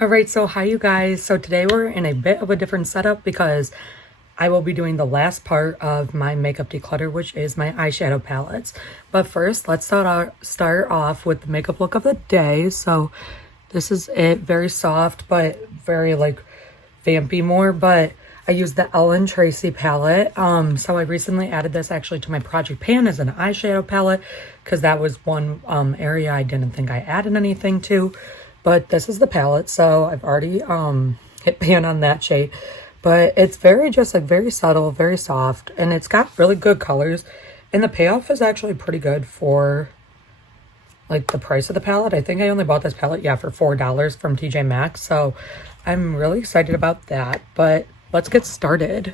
Alright, so hi you guys. So today we're in a bit of a different setup because I will be doing the last part of my makeup declutter, which is my eyeshadow palettes. But first, let's start off with the makeup look of the day. So this is it, very soft, but very like vampy more, but I used the Ellen Tracy palette. So I recently added this actually to my project pan as an eyeshadow palette because that was one area I didn't think I added anything to. But this is the palette, so I've already hit pan on that shade. But it's very just like very subtle, very soft, and it's got really good colors. And the payoff is actually pretty good for like the price of the palette. I think I only bought this palette, for $4 from TJ Maxx. So I'm really excited about that. But let's get started.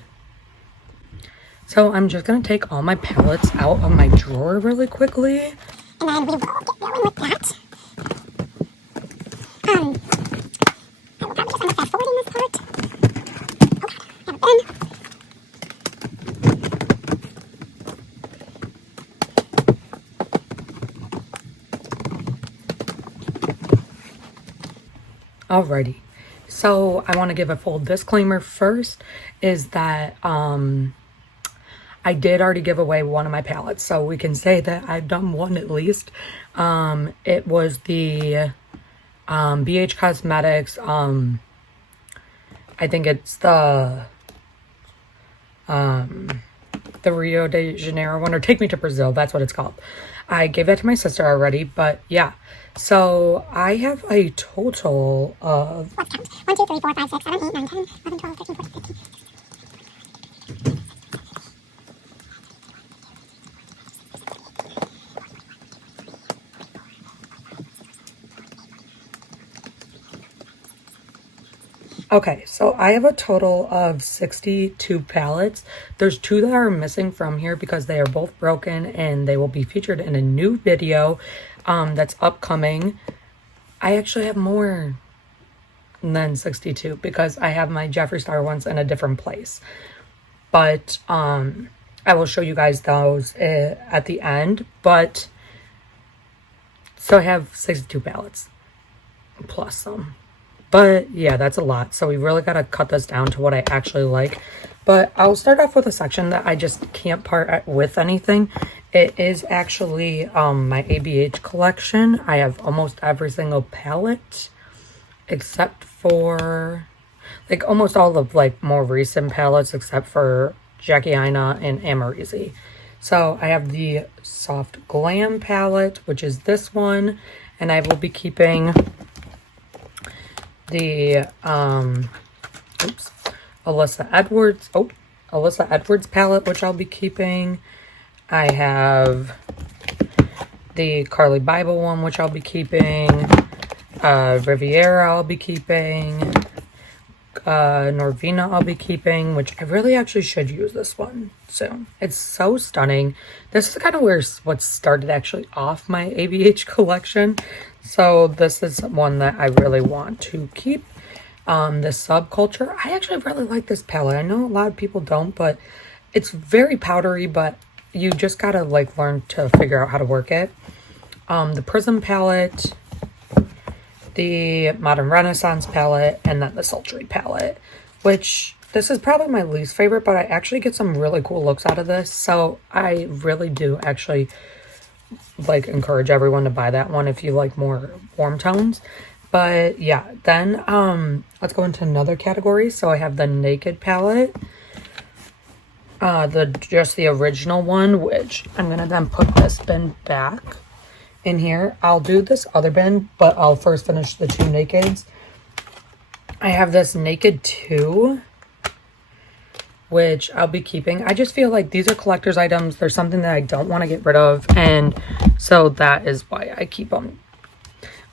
So I'm just going to take all my palettes out of my drawer really quickly. And then we will get going with that. I will probably just end up fast forwarding this part. Okay, have it in. Alrighty. So I want to give a full disclaimer first, is that I did already give away one of my palettes, so we can say that I've done one at least. It was the BH Cosmetics, I think it's the Rio de Janeiro one, or Take Me to Brazil, that's what it's called. I gave that to my sister already, but yeah. So I have a total of... Let's count. 1, 2, 3, 4, 5, 6, 7, 8, 9, 10, 11, 12, 13, 14, 15. Okay, so I have a total of 62 palettes. There's 2 that are missing from here because they are both broken and they will be featured in a new video that's upcoming. I actually have more than 62 because I have my Jeffree Star ones in a different place. But I will show you guys those at the end. But so I have 62 palettes plus some. But yeah, that's a lot. So we really got to cut this down to what I actually like. But I'll start off with a section that I just can't part with anything. It is actually my ABH collection. I have almost every single palette except for like almost all of like more recent palettes except for Jackie Aina and Amarizi. So I have the Soft Glam palette, which is this one. And I will be keeping the Alyssa Edwards palette, which I'll be keeping. I have the Carly Bible one, which I'll be keeping. Riviera I'll be keeping. Norvina I'll be keeping, which I really actually should use this one soon. It's so stunning. This is kind of what started actually off my ABH collection. So this is one that I really want to keep. This Subculture. I actually really like this palette. I know a lot of people don't, but it's very powdery, but you just gotta like learn to figure out how to work it. The Prism palette, the Modern Renaissance palette, and then the Sultry palette, which this is probably my least favorite, but I actually get some really cool looks out of this. So I really do actually like encourage everyone to buy that one if you like more warm tones. But yeah, then let's go into another category. So I have the Naked palette, just the original one, which I'm gonna then put this bin back in here. I'll do this other bin, but I'll first finish the 2 Nakeds. I have this Naked 2, which I'll be keeping. I just feel like these are collector's items. They're something that I don't want to get rid of, and so that is why I keep them.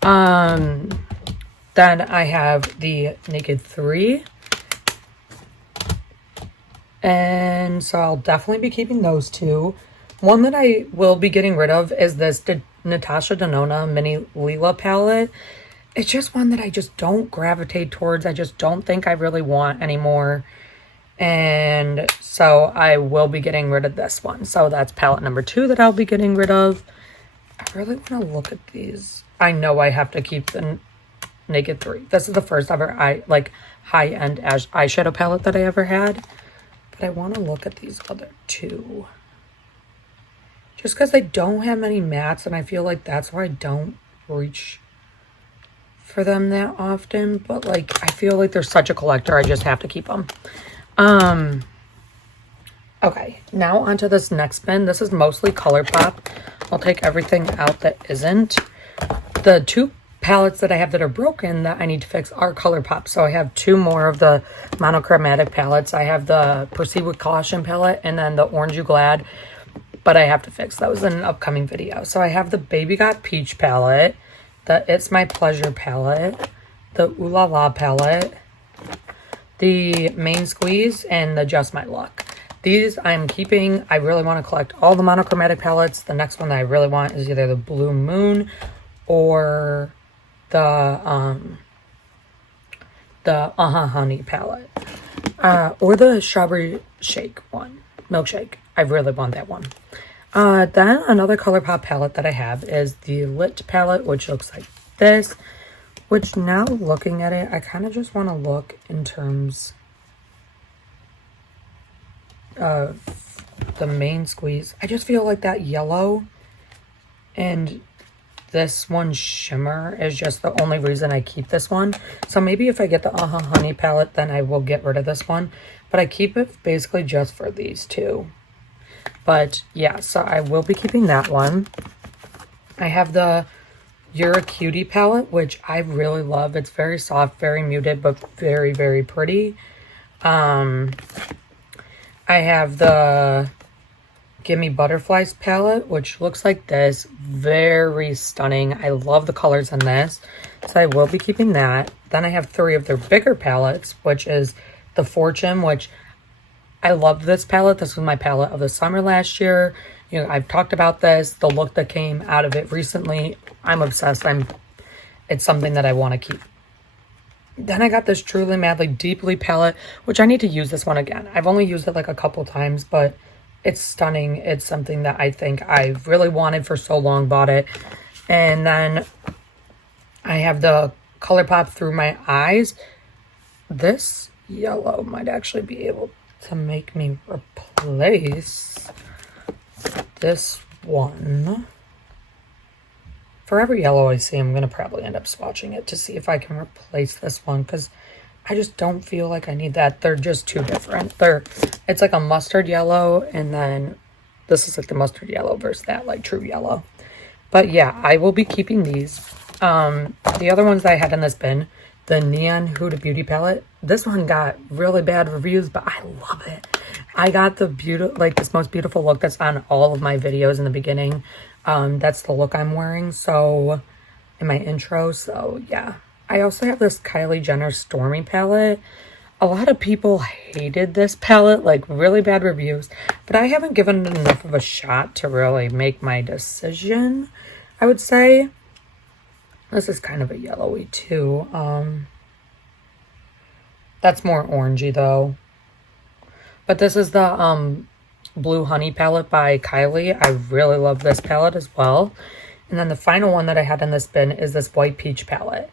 Then I have the Naked 3, and so I'll definitely be keeping those 2. One that I will be getting rid of is this Natasha Denona Mini Lila palette. It's just one that I just don't gravitate towards. I just don't think I really want anymore. And so I will be getting rid of this one. So that's palette number 2 that I'll be getting rid of. I really want to look at these. I know I have to keep the Naked 3. This is the first ever high-end eyeshadow palette that I ever had. But I want to look at these other two. Just because they don't have many mattes, and I feel like that's why I don't reach for them that often. But like, I feel like they're such a collector, I just have to keep them. Okay, now onto this next bin. This is mostly ColourPop. I'll take everything out that isn't. The two palettes that I have that are broken that I need to fix are ColourPop. So I have two more of the monochromatic palettes. I have the Proceed with Caution palette and then the Orange You Glad, but I have to fix those in an upcoming video. So I have the Baby Got Peach palette, the It's My Pleasure palette, the Ooh La La palette, the Main Squeeze, and the Just My Luck. These I'm keeping. I really want to collect all the monochromatic palettes. The next one that I really want is either the Blue Moon or the Honey palette. Or the Strawberry Shake one. Milkshake. I really want that one. Then another ColourPop palette that I have is the Lit palette, which looks like this. Which now looking at it, I kind of just want to look in terms of the Main Squeeze. I just feel like that yellow and this one shimmer is just the only reason I keep this one. So maybe if I get the Honey palette, then I will get rid of this one. But I keep it basically just for these two. But yeah, so I will be keeping that one. I have the You're a Cutie palette, which I really love. It's very soft, very muted, but very, very pretty. I have the Gimme Butterflies palette, which looks like this. Very stunning. I love the colors in this. So I will be keeping that. Then I have three of their bigger palettes, which is the Fortune, which I love this palette. This was my palette of the summer last year. You know, I've talked about this. The look that came out of it recently, I'm obsessed. It's something that I want to keep. Then I got this Truly Madly Deeply palette, which I need to use this one again. I've only used it like a couple times, but it's stunning. It's something that I think I've really wanted for so long, bought it. And then I have the ColourPop Through My Eyes. This yellow might actually be able to make me replace this one. For every yellow I see, I'm going to probably end up swatching it to see if I can replace this one, because I just don't feel like I need that. They're just too different. It's like a mustard yellow, and then this is like the mustard yellow versus that like true yellow. But yeah, I will be keeping these. The other ones I had in this bin, the Neon Huda Beauty palette. This one got really bad reviews, but I love it. I got the this most beautiful look that's on all of my videos in the beginning. That's the look I'm wearing, so in my intro. So yeah, I also have this Kylie Jenner Stormy palette. A lot of people hated this palette, like really bad reviews, but I haven't given it enough of a shot to really make my decision, I would say. This is kind of a yellowy too. That's more orangey though. But this is the Blue Honey palette by Kylie. I really love this palette as well. And then the final one that I had in this bin is this White Peach palette.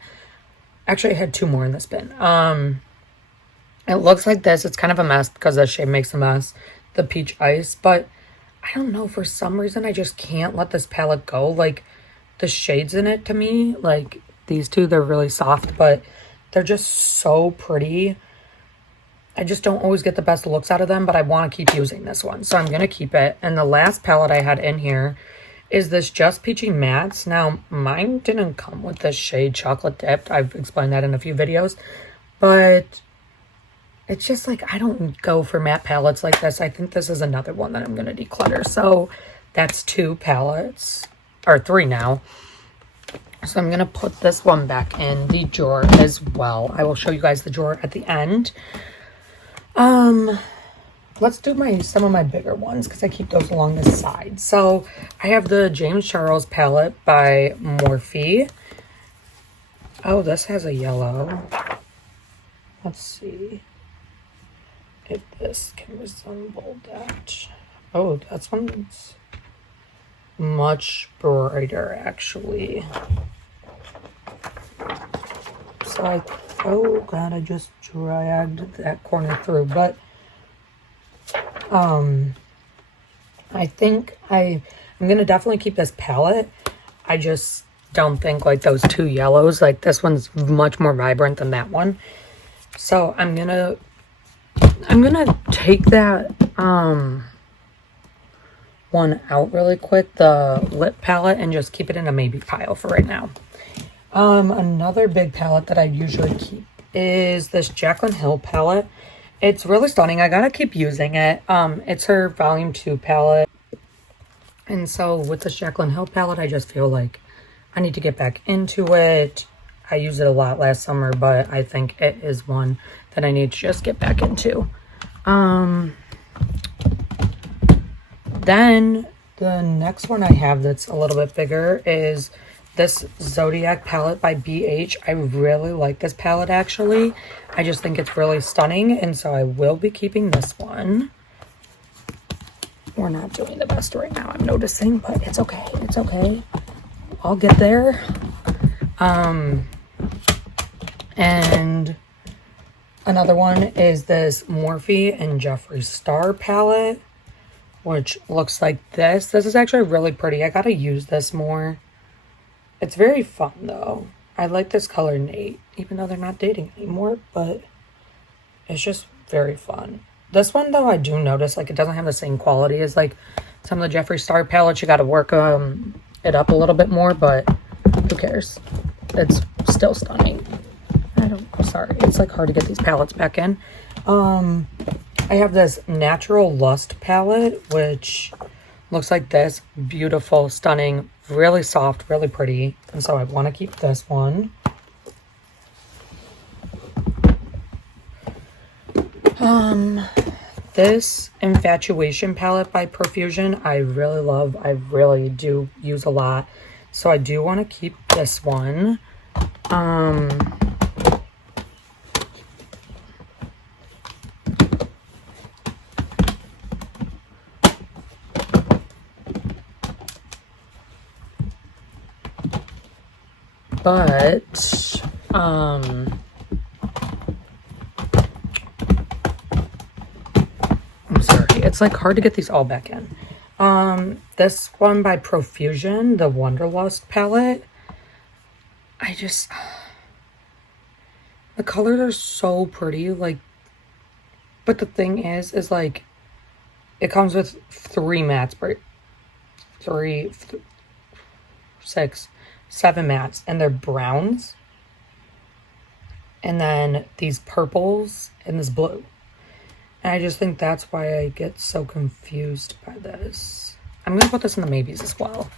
Actually, I had two more in this bin. It looks like this. It's kind of a mess because the shade makes a mess. The Peach Ice. But I don't know. For some reason, I just can't let this palette go. Like, the shades in it to me, like these two, they're really soft, but they're just so pretty. I just don't always get the best looks out of them, but I want to keep using this one, so I'm going to keep it. And the last palette I had in here is this Just Peachy Mattes. Now, mine didn't come with this shade Chocolate Dipped. I've explained that in a few videos, but it's just like, I don't go for matte palettes like this. I think this is another one that I'm going to declutter. So that's two palettes, or three now. So I'm going to put this one back in the drawer as well. I will show you guys the drawer at the end. Let's do some of my bigger ones because I keep those along the side. So I have the James Charles palette by Morphe. Oh, this has a yellow. Let's see if this can resemble that. Oh, that one's much brighter actually. So oh god, I just dragged that corner through. But I think I'm gonna definitely keep this palette. I just don't think like those two yellows, like this one's much more vibrant than that one. So I'm gonna take that one out really quick, the lip palette, and just keep it in a maybe pile for right now. Another big palette that I usually keep is this Jaclyn Hill palette. It's really stunning. I gotta keep using it. It's her volume 2 palette. And so with this Jaclyn Hill palette, I just feel like I need to get back into it. I used it a lot last summer, but I think it is one that I need to just get back into. Then the next one I have that's a little bit bigger is this Zodiac palette by BH. I really like this palette actually. I just think it's really stunning, and so I will be keeping this one. We're not doing the best right now, I'm noticing, but it's okay. It's okay. I'll get there. And another one is this Morphe and Jeffree Star palette, which looks like this. This is actually really pretty. I gotta use this more. It's very fun though. I like this color Nate, even though they're not dating anymore, but it's just very fun. This one though, I do notice like it doesn't have the same quality as like some of the Jeffree Star palettes. You gotta work it up a little bit more, but who cares? It's still stunning. Sorry, it's like hard to get these palettes back in. I have this Natural Lust palette, which looks like this. Beautiful, stunning, really soft, really pretty. And so I want to keep this one. This Infatuation palette by Profusion, I really love. I really do use a lot. So I do want to keep this one. But, I'm sorry, it's like hard to get these all back in. This one by Profusion, the Wanderlust palette, the colors are so pretty, like, but the thing is like, it comes with 3 mattes, 7 mattes, and they're browns, and then these purples and this blue. And I just think that's why I get so confused by this. I'm gonna put this in the maybes as well.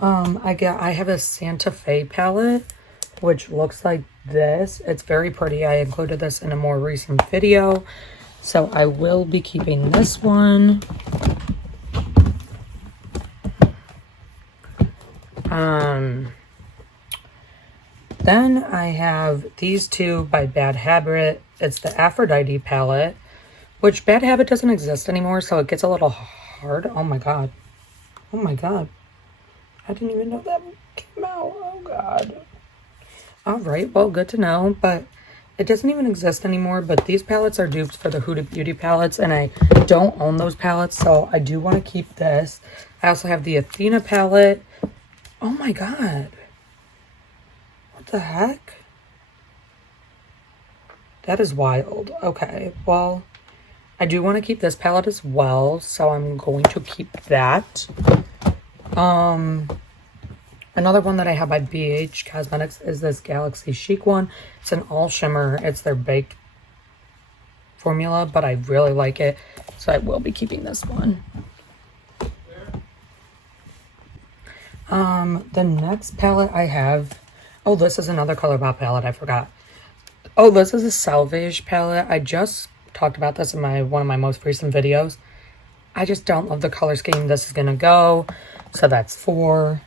I have a Santa Fe palette, which looks like this. It's very pretty. I included this in a more recent video, so I will be keeping this one. Then I have these two by Bad Habit. It's the Aphrodite palette, which Bad Habit doesn't exist anymore, so it gets a little hard. Oh my god. Oh my god. I didn't even know that came out. Oh god. Alright, well, good to know, but it doesn't even exist anymore. But these palettes are dupes for the Huda Beauty palettes, and I don't own those palettes, so I do want to keep this. I also have the Athena palette. Oh my god. What the heck? That is wild. Okay, well, I do want to keep this palette as well, so I'm going to keep that. Another one that I have by BH Cosmetics is this Galaxy Chic one. It's an all shimmer. It's their baked formula, but I really like it, so I will be keeping this one. The next palette I have, oh, this is another ColourPop palette, I forgot. Oh, this is a Salvage palette. I just talked about this in one of my most recent videos. I just don't love the color scheme this is gonna go, so that's 4.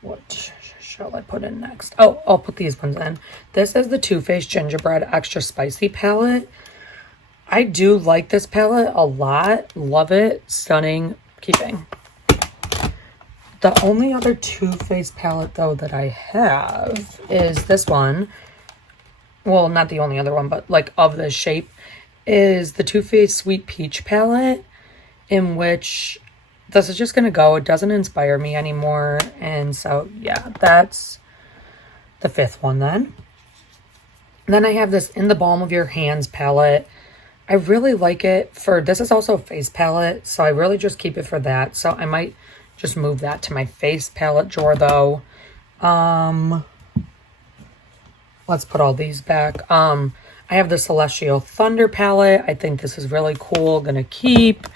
What shall I put in next? Oh, I'll put these ones in. This is the Too Faced Gingerbread Extra Spicy palette. I do like this palette a lot. Love it. Stunning. Keeping. The only other Too Faced palette, though, that I have is this one. Well, not the only other one, but like of this shape, is the Too Faced Sweet Peach palette, in which this is just going to go. It doesn't inspire me anymore. And so, yeah, that's the 5th one then. And then I have this In the Balm of Your Hands palette. I really like it for, this is also a face palette, so I really just keep it for that. So I might just move that to my face palette drawer though. Let's put all these back. I have the Celestial Thunder palette. I think this is really cool. Gonna keep.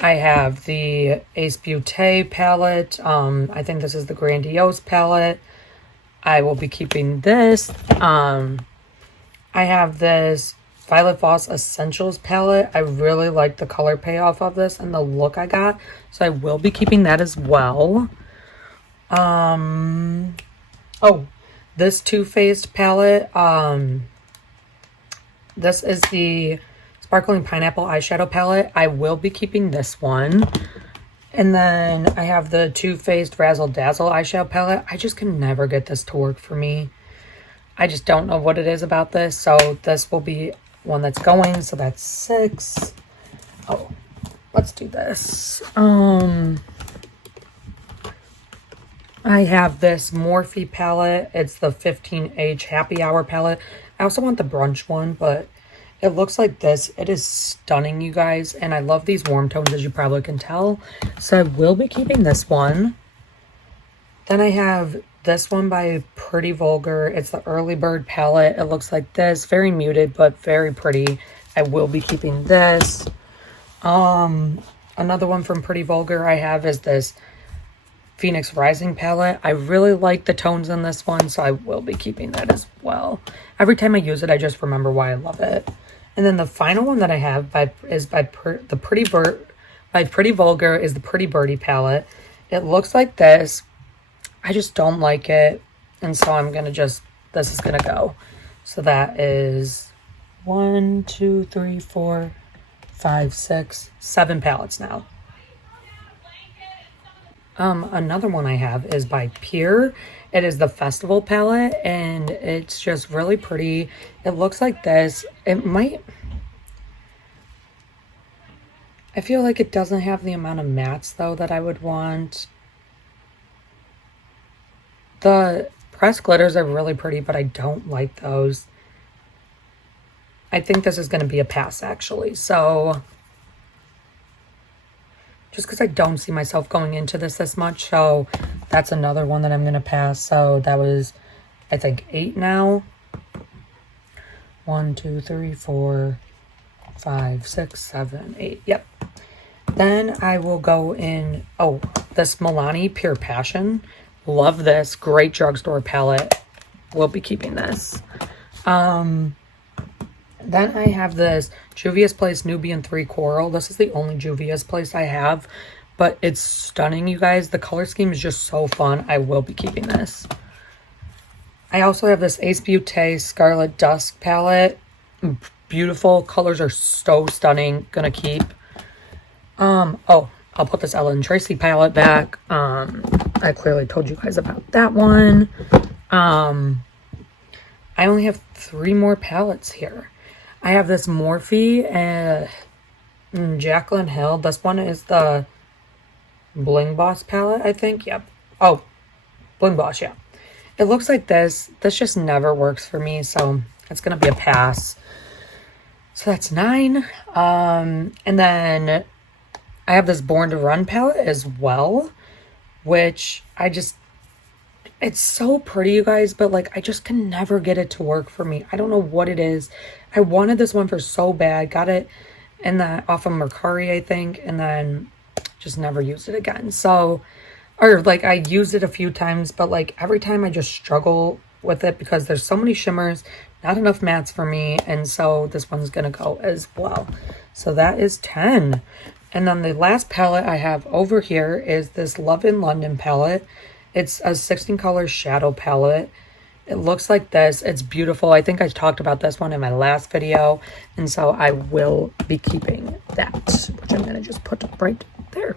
I have the Ace Beauté palette. I think this is the Grandiose palette. I will be keeping this. I have this Violet Voss Essentials palette. I really like the color payoff of this and the look I got. So I will be keeping that as well. Oh, this Too Faced palette. This is the Sparkling Pineapple Eyeshadow palette. I will be keeping this one. And then I have the Too Faced Razzle Dazzle eyeshadow palette. I just can never get this to work for me. I just don't know what it is about this. So this will be one that's going. So that's 6. Oh, let's do this. I have this Morphe palette. It's the 15H Happy Hour palette. I also want the brunch one, but it looks like this. It is stunning, you guys. And I love these warm tones, as you probably can tell. So I will be keeping this one. Then I have this one by Pretty Vulgar. It's the Early Bird palette. It looks like this. Very muted, but very pretty. I will be keeping this. Another one from Pretty Vulgar I have is this Phoenix Rising palette. I really like the tones in this one, so I will be keeping that as well. Every time I use it, I just remember why I love it. And then the final one that I have by Pretty Vulgar is the Pretty Birdie palette. It looks like this. I just don't like it, and so I'm gonna this is gonna go. So that is 1, 2, 3, 4, 5, 6, 7 palettes now. Another one I have is by Pier. It is the Festival palette, and it's just really pretty. It looks like this. I feel like it doesn't have the amount of mattes, though, that I would want. The pressed glitters are really pretty, but I don't like those. I think this is going to be a pass, actually. So just because I don't see myself going into this much. So that's another one that I'm going to pass. So that was, I think, 8 now. 1, 2, 3, 4, 5, 6, 7, 8. Yep. Then I will go in, this Milani Pure Passion. Love this. Great drugstore palette. We'll be keeping this. Then I have this Juvia's Place Nubian 3 Coral. This is the only Juvia's Place I have, but it's stunning, you guys. The color scheme is just so fun. I will be keeping this. I also have this Ace Beauté Scarlet Dusk palette. Beautiful. Colors are so stunning. Gonna keep. I'll put this Ellen Tracy palette back. I clearly told you guys about that one. I only have 3 more palettes here. I have this Morphe and Jaclyn Hill. This one is the Bling Boss palette, I think. Yep. Oh, Bling Boss, yeah. It looks like this. This just never works for me, so it's going to be a pass. So that's 9. And then I have this Born to Run palette as well, which it's so pretty, you guys, but like I just can never get it to work for me. I don't know what it is. I wanted this one for so bad. Got it off of Mercari, I think, and then just never used it again. So, or like I used it a few times, but like every time I just struggle with it because there's so many shimmers, not enough mattes for me, and so this one's gonna go as well. So that is 10. And then the last palette I have over here is this Love in London palette. It's a 16 color shadow palette. It looks like this. It's beautiful. I think I talked about this one in my last video, and so I will be keeping that, which I'm going to just put right there.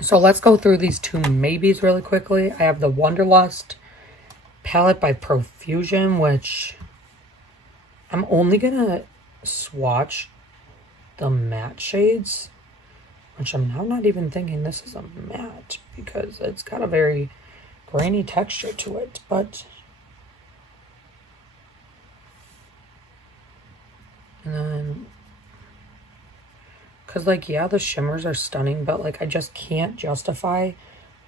So let's go through these two maybes really quickly. I have the Wanderlust palette by Profusion, which I'm only going to swatch the matte shades, which I'm now not even thinking this is a matte because it's got a very grainy texture to it, but and then because like yeah, the shimmers are stunning, but like I just can't justify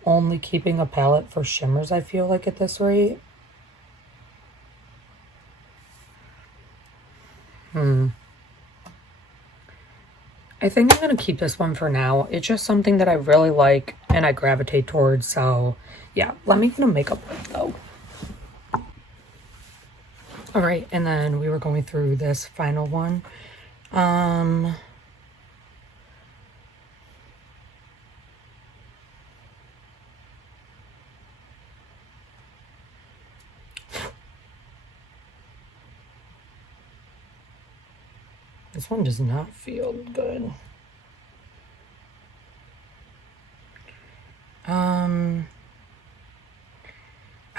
only keeping a palette for shimmers, I feel like, at this rate. I think I'm going to keep this one for now. It's just something that I really like and I gravitate towards. So yeah, let me get a makeup look though. All right, and then we were going through this final one. This one does not feel good.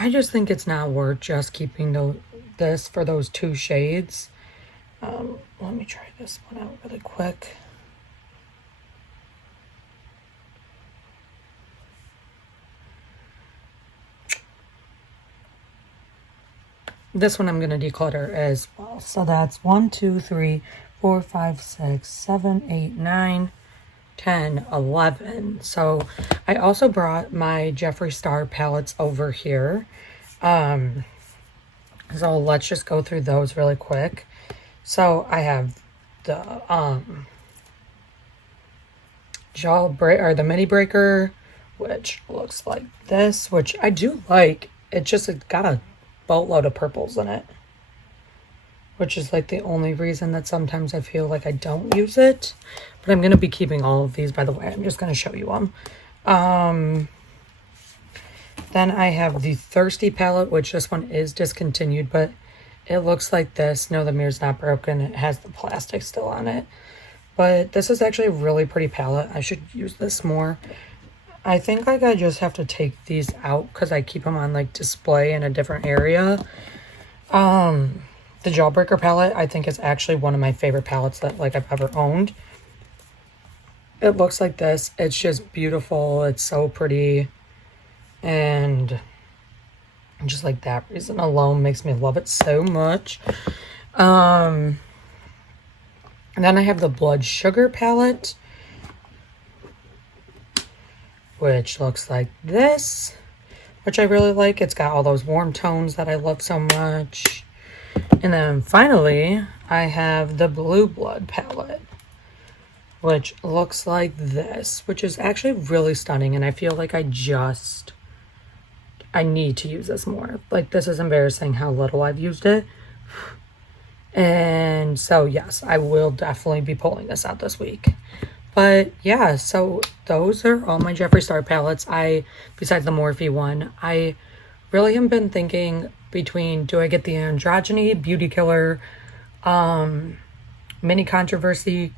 I just think it's not worth just keeping this for those two shades. Let me try this one out really quick. This one I'm going to declutter as well. So that's 1, 2, 3, 4, 5, 6, 7, 8, 9, 10, 11. So I also brought my Jeffree Star palettes over here. So let's just go through those really quick. So I have the the mini breaker, which looks like this, which I do like. It's got a boatload of purples in it, which is like the only reason that sometimes I feel like I don't use it. But I'm going to be keeping all of these, by the way. I'm just going to show you them. Then I have the Thirsty palette, which this one is discontinued, but it looks like this. No, the mirror's not broken. It has the plastic still on it. But this is actually a really pretty palette. I should use this more. I think like I just have to take these out because I keep them on like display in a different area. The Jawbreaker palette, I think, is actually one of my favorite palettes that like I've ever owned. It looks like this. It's just beautiful. It's so pretty. And just like that reason alone makes me love it so much. And then I have the Blood Sugar palette, which looks like this, which I really like. It's got all those warm tones that I love so much. And then finally, I have the Blue Blood palette, which looks like this, which is actually really stunning. And I feel like I need to use this more. Like, this is embarrassing how little I've used it. And so, yes, I will definitely be pulling this out this week. But yeah, so those are all my Jeffree Star palettes. Besides the Morphe one, I really have been thinking between, do I get the Androgyny, Beauty Killer, Mini Controversy,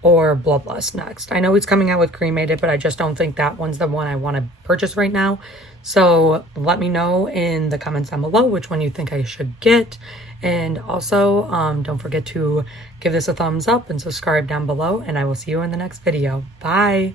or Bloodlust next. I know he's coming out with Cremated, but I just don't think that one's the one I want to purchase right now. So let me know in the comments down below which one you think I should get. And also, don't forget to give this a thumbs up and subscribe down below. And I will see you in the next video. Bye!